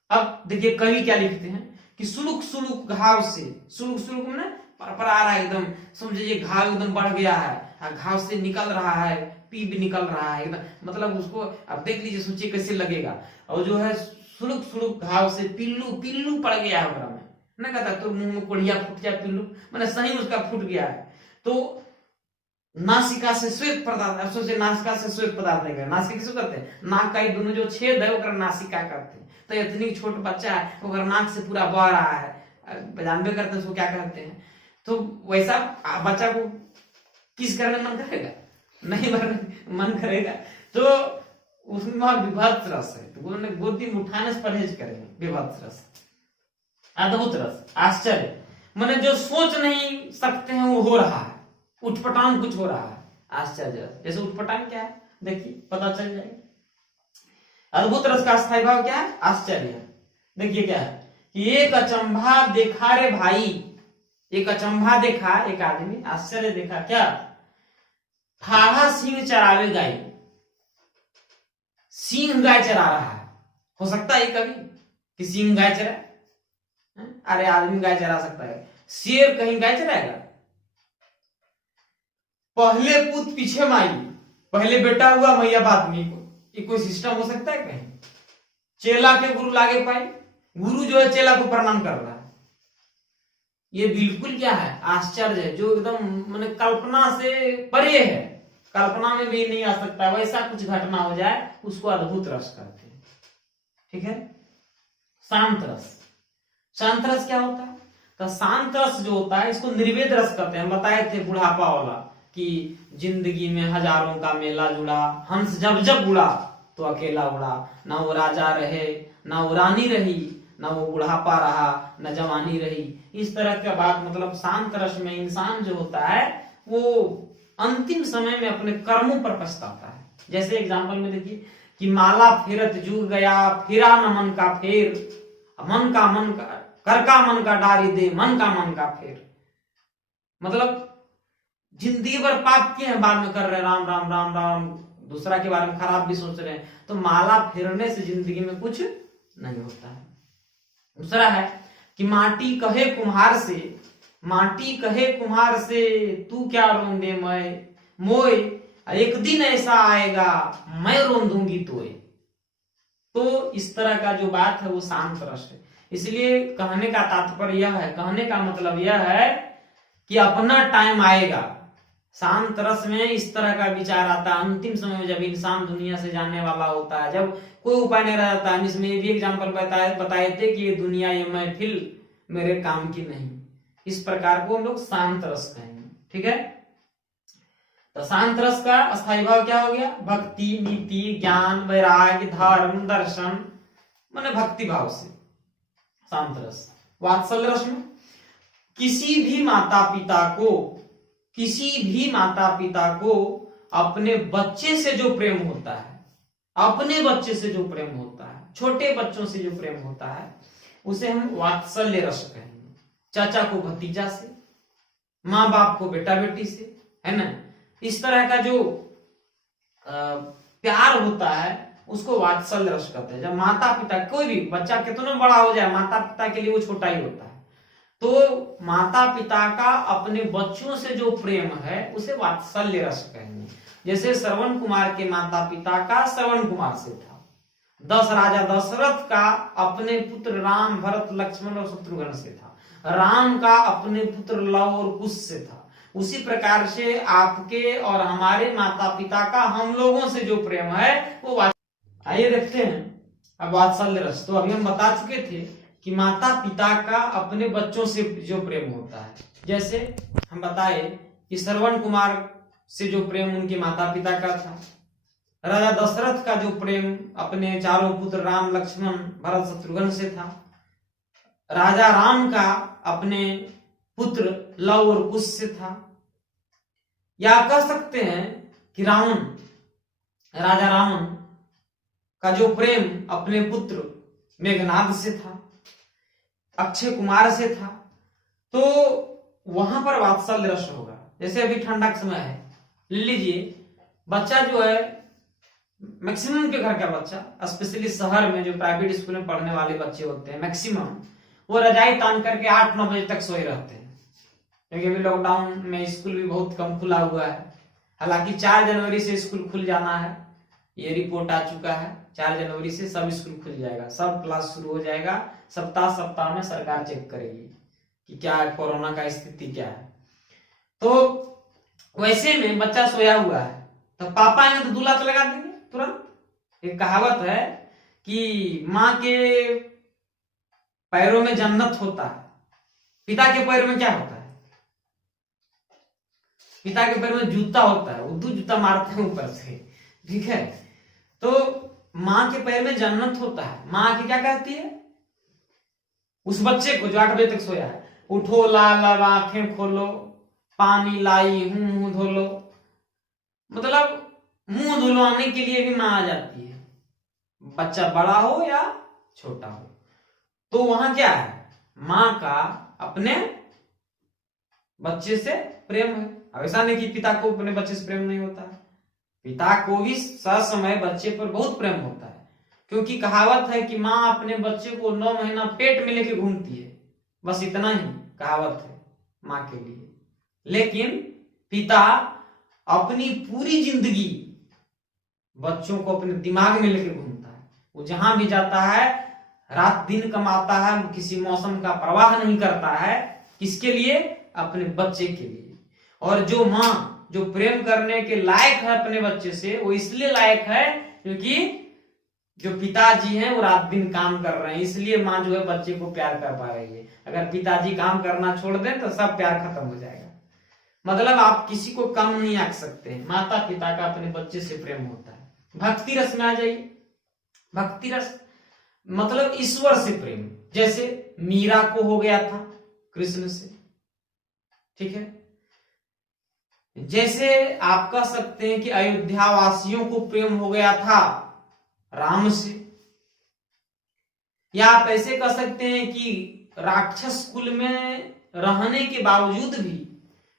अब देखिए कवि क्या लिखते हैं कि सुलुक सुलुक घाव से, सुलुक सुलुक में पर आ रहा है एकदम, समझिए घाव एकदम बढ़ गया है, घाव से निकल रहा है, पी भी निकल रहा है एकदम, मतलब उसको अब देख लीजिए, सोचिए कैसे लगेगा। और जो है सुलुक सुलुक घाव से पिल्लू पिल्लू पड़ गया है ओकरा में, ना कहता तो मुंह में कोढ़िया फूट जाए पिल्लू, मैंने सही उसका फूट गया है। तो नासिका से श्वेत पदार्थ, अफसोस से नासिका से श्वेत पदार्थ नहीं करते, नासिका किसको करते हैं, नाक का दोनों जो छेद है ओकरा नासिका करते हैं। तो इतनी छोट बच्चा है ओकरा नाक से पूरा बह रहा है, जानबे करते हैं उसको क्या कहते हैं। तो वैसा बच्चा को किस करने मन करेगा, नहीं मन करेगा, तो उसमें वहां विभत्स रस है, तो उन्होंने गोदी में उठाने से परहेज करेंगे। विभत्स रस, अद्भुत रस, आश्चर्य, मैंने जो सोच नहीं सकते हैं वो हो रहा है, उठपटांग कुछ हो रहा है, आश्चर्य। जैसे उठपटांग क्या है देखिए पता चल जाएगा। अद्भुत रस का स्थायी भाव क्या है, आश्चर्य। देखिए क्या है कि एक अचंभा देखा रे भाई, एक अचंभा देखा एक आदमी, आश्चर्य देखा क्या, ठाढ़ा सिंह चरावे गाय, सिंह गाय चरा रहा है। हो सकता है कभी कि सिंह गाय चरा, अरे आदमी गाय चरा सकता है, शेर कहीं गाय चराएगा। पहले पुत पीछे माई, पहले बेटा हुआ मैया बाद में, ये कोई सिस्टम हो सकता है कहीं। चेला के गुरु लागे पाई, गुरु जो है चेला को प्रणाम कर रहा है, ये बिल्कुल क्या है, आश्चर्य है, जो एकदम मैंने कल्पना से परे है, कल्पना में भी नहीं आ सकता। वैसा कुछ घटना हो जाए उसको अद्भुत रस करते हैं, ठीक है। शांत रस। शांत रस क्या होता है? तो शांत रस जो होता है इसको निर्वेद रस कहते हैं। बताए थे बुढ़ापा वाला कि जिंदगी में हजारों का मेला जुड़ा, हंस जब जब उड़ा तो अकेला उड़ा, ना वो राजा रहे ना वो रानी रही, ना वो बुढ़ापा रहा न जवानी रही। इस तरह का बात, मतलब शांत रस में इंसान जो होता है वो अंतिम समय में अपने कर्मों पर पछताता है। जैसे एग्जाम्पल में देखिए कि माला फेरत जुग गया, फिरा न मन का फेर, मन का कर का मन का डारी दे, मन का फेर। मतलब जिंदगी भर पाप किए हैं, बाद में कर रहे राम राम राम राम, दूसरा के बारे में खराब भी सोच रहे हैं, तो माला फेरने से जिंदगी में कुछ नहीं होता है। दूसरा है कि माटी कहे कुम्हार से, माटी कहे कुम्हार से तू क्या रोंदे मैं मोय, एक दिन ऐसा आएगा मैं रोंदूंगी तोय। तो इस तरह का जो बात है वो शांत रस है। इसलिए कहने का तात्पर्य यह है, कहने का मतलब यह है कि अपना टाइम आएगा। शांत रस में इस तरह का विचार आता है अंतिम समय में, जब इंसान दुनिया से जाने वाला होता है, जब कोई उपाय नहीं रहता है। इसमें ये भी एग्जाम्पल बताए थे कि ये दुनिया, ये महफिल मेरे काम की नहीं। इस प्रकार को हम लोग शांत रस कहेंगे। ठीक है, तो शांत रस का अस्थायी भाव क्या हो गया? भक्ति, नीति, ज्ञान, वैराग्य, धर्म, दर्शन, माने भक्ति भाव से शांत रस। वात्सल्य रस में किसी भी माता पिता को अपने बच्चे से जो प्रेम होता है, अपने बच्चे से जो प्रेम होता है, छोटे बच्चों से जो प्रेम होता है, उसे हम वात्सल्य रस कहेंगे। चाचा को भतीजा से, माँ बाप को बेटा बेटी से, है ना, इस तरह का जो प्यार होता है उसको वात्सल्य रस कहते हैं। जब माता पिता, कोई भी बच्चा कितना बड़ा हो जाए, माता पिता के लिए वो छोटा ही होता है। तो माता पिता का अपने बच्चों से जो प्रेम है उसे वात्सल्य रस कहेंगे। जैसे श्रवण कुमार के माता पिता का श्रवण कुमार से था, राजा दशरथ का अपने पुत्र राम, भरत, लक्ष्मण और शत्रुघ्न से था, राम का अपने पुत्र लव और कुश से था। उसी प्रकार से आपके और हमारे माता पिता का हम लोगों से जो प्रेम है वो आइए देखते हैं अब वात्सल्य रस। तो अभी हम बता चुके थे कि माता पिता का अपने बच्चों से जो प्रेम होता है, जैसे हम बताए कि श्रवण कुमार से जो प्रेम उनके माता पिता का था, राजा दशरथ का जो प्रेम अपने चारों पुत्र राम, लक्ष्मण, भरत, शत्रुघ्न से था, राजा राम का अपने पुत्र लव और कुश से था। या कह सकते हैं कि राजा रावण का जो प्रेम अपने पुत्र मेघनाद से था, अक्षय कुमार से था। तो वहां पर वात्सल्य रस होगा। जैसे अभी ठंडा का समय है, लीजिए बच्चा जो है, मैक्सिमम के घर का बच्चा, स्पेशली शहर में जो प्राइवेट स्कूल में पढ़ने वाले बच्चे होते हैं, मैक्सिमम वो रजाई तान करके 8-9 बजे तक सोए रहते हैं, क्योंकि अभी लॉकडाउन में स्कूल भी बहुत कम खुला हुआ है। हालांकि 4 जनवरी से स्कूल खुल जाना है, ये रिपोर्ट आ चुका है। 4 जनवरी से सब स्कूल खुल जाएगा, सब क्लास शुरू हो जाएगा। सप्ताह में सरकार चेक करेगी कि क्या कोरोना का स्थिति क्या है। तो वैसे में बच्चा सोया हुआ है, तो पापा आएंगे तो दूल्हा तो लगा देंगे तुरंत। एक कहावत है कि माँ के पैरों में जन्नत होता है, पिता के पैर में क्या होता है? पिता के पैर में जूता होता है, उर्दू जूता मारते हैं ऊपर से। ठीक है, तो माँ के पैर में जन्नत होता है। माँ की क्या कहती है उस बच्चे को जो 8 बजे तक सोया है, उठो लाल आंखें खोलो, पानी लाई हूं मुंह धो लो। मतलब मुंह धुलवाने के लिए भी माँ आ जाती है, बच्चा बड़ा हो या छोटा हो। तो वहां क्या है, माँ का अपने बच्चे से प्रेम है। ऐसा नहीं कि पिता को अपने बच्चे से प्रेम नहीं होता है, पिता को भी ससमय बच्चे पर बहुत प्रेम होता है। क्योंकि कहावत है कि माँ अपने बच्चे को 9 महीना पेट में लेके घूमती है, बस इतना ही कहावत है माँ के लिए। लेकिन पिता अपनी पूरी जिंदगी बच्चों को अपने दिमाग में लेके घूमता है। वो जहां भी जाता है, रात दिन कमाता है, किसी मौसम का परवाह नहीं करता है। किसके लिए? अपने बच्चे के लिए। और जो माँ जो प्रेम करने के लायक है अपने बच्चे से, वो इसलिए लायक है क्योंकि जो पिताजी हैं वो रात दिन काम कर रहे हैं, इसलिए माँ जो है बच्चे को प्यार कर पा रही है। अगर पिताजी काम करना छोड़ दें तो सब प्यार खत्म हो जाएगा। मतलब आप किसी को कम नहीं आंक सकते। माता पिता का अपने बच्चे से प्रेम होता है। भक्ति रस में आ जाइए। भक्ति रस मतलब ईश्वर से प्रेम, जैसे मीरा को हो गया था कृष्ण से, ठीक है। जैसे आप कह सकते हैं कि अयोध्या वासियों को प्रेम हो गया था राम से, या आप ऐसे कह सकते हैं कि राक्षस कुल में रहने के बावजूद भी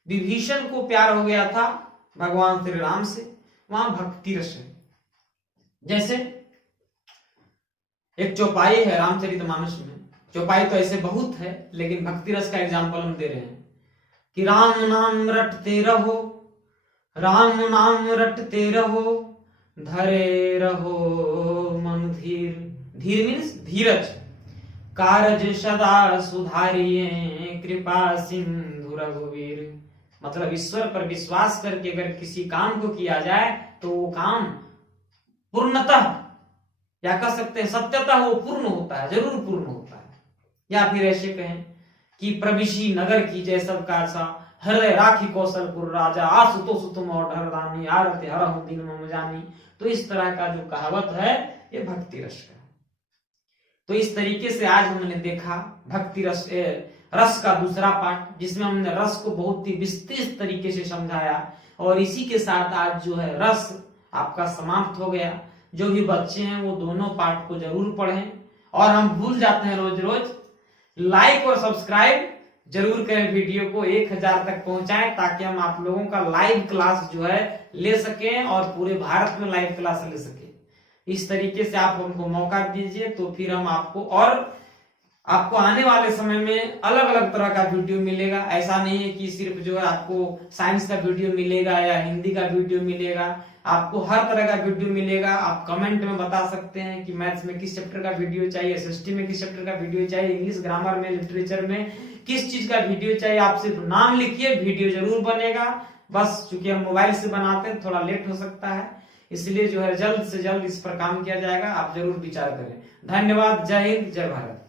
विभीषण को प्यार हो गया था भगवान श्री राम से। वहां भक्ति रस है। जैसे एक चौपाई है रामचरितमानस में, चौपाई तो ऐसे बहुत है, लेकिन भक्ति रस का एग्जाम्पल हम दे रहे हैं कि राम नाम रटते रहो, राम नाम रटते रहो, धरे रहो मन धीर। धीर मीन्स धीरज। कारज सदा सुधारिये, कृपा सिंधु रघुवीर। मतलब ईश्वर पर विश्वास करके अगर किसी काम को किया जाए तो वो काम पूर्णतः, या कह सकते हैं सत्यतः वो पूर्ण होता है, जरूर पूर्ण होता है। या फिर ऐसे कहें कि प्रविशी नगर की जय सब का सा, हृदय राखी कौशलपुर राजा, आसुतोष तुम और हरदानी, आरती हरहु दिन मम जानी। तो इस तरह का जो कहावत है ये भक्ति रस का। तो इस तरीके से आज हमने देखा भक्ति रस का दूसरा पार्ट, जिसमें हमने रस को बहुत ही विस्तृत तरीके से समझाया। और इसी के साथ आज जो है रस आपका समाप्त हो गया। जो भी बच्चे हैं वो दोनों पार्ट को जरूर पढ़ें। और हम भूल जाते हैं रोज रोज, लाइक और सब्सक्राइब जरूर करें, वीडियो को 1000 तक पहुंचाएं, ताकि हम आप लोगों का लाइव क्लास जो है ले सकें और पूरे भारत में लाइव क्लास ले सकें। इस तरीके से आप हमको मौका दीजिए, तो फिर हम आपको आने वाले समय में अलग अलग तरह का वीडियो मिलेगा। ऐसा नहीं है कि सिर्फ जो है आपको साइंस का वीडियो मिलेगा या हिंदी का वीडियो मिलेगा, आपको हर तरह का वीडियो मिलेगा। आप कमेंट में बता सकते हैं कि मैथ्स में किस चैप्टर का वीडियो चाहिए, एसएसटी में किस चैप्टर का वीडियो चाहिए, इंग्लिश ग्रामर में, लिटरेचर में किस चीज का वीडियो चाहिए। आप सिर्फ नाम लिखिए, वीडियो जरूर बनेगा। बस चूंकि हम मोबाइल से बनाते हैं थोड़ा लेट हो सकता है, इसलिए जो है जल्द से जल्द इस पर काम किया जाएगा। आप जरूर विचार करें। धन्यवाद। जय हिंद, जय भारत।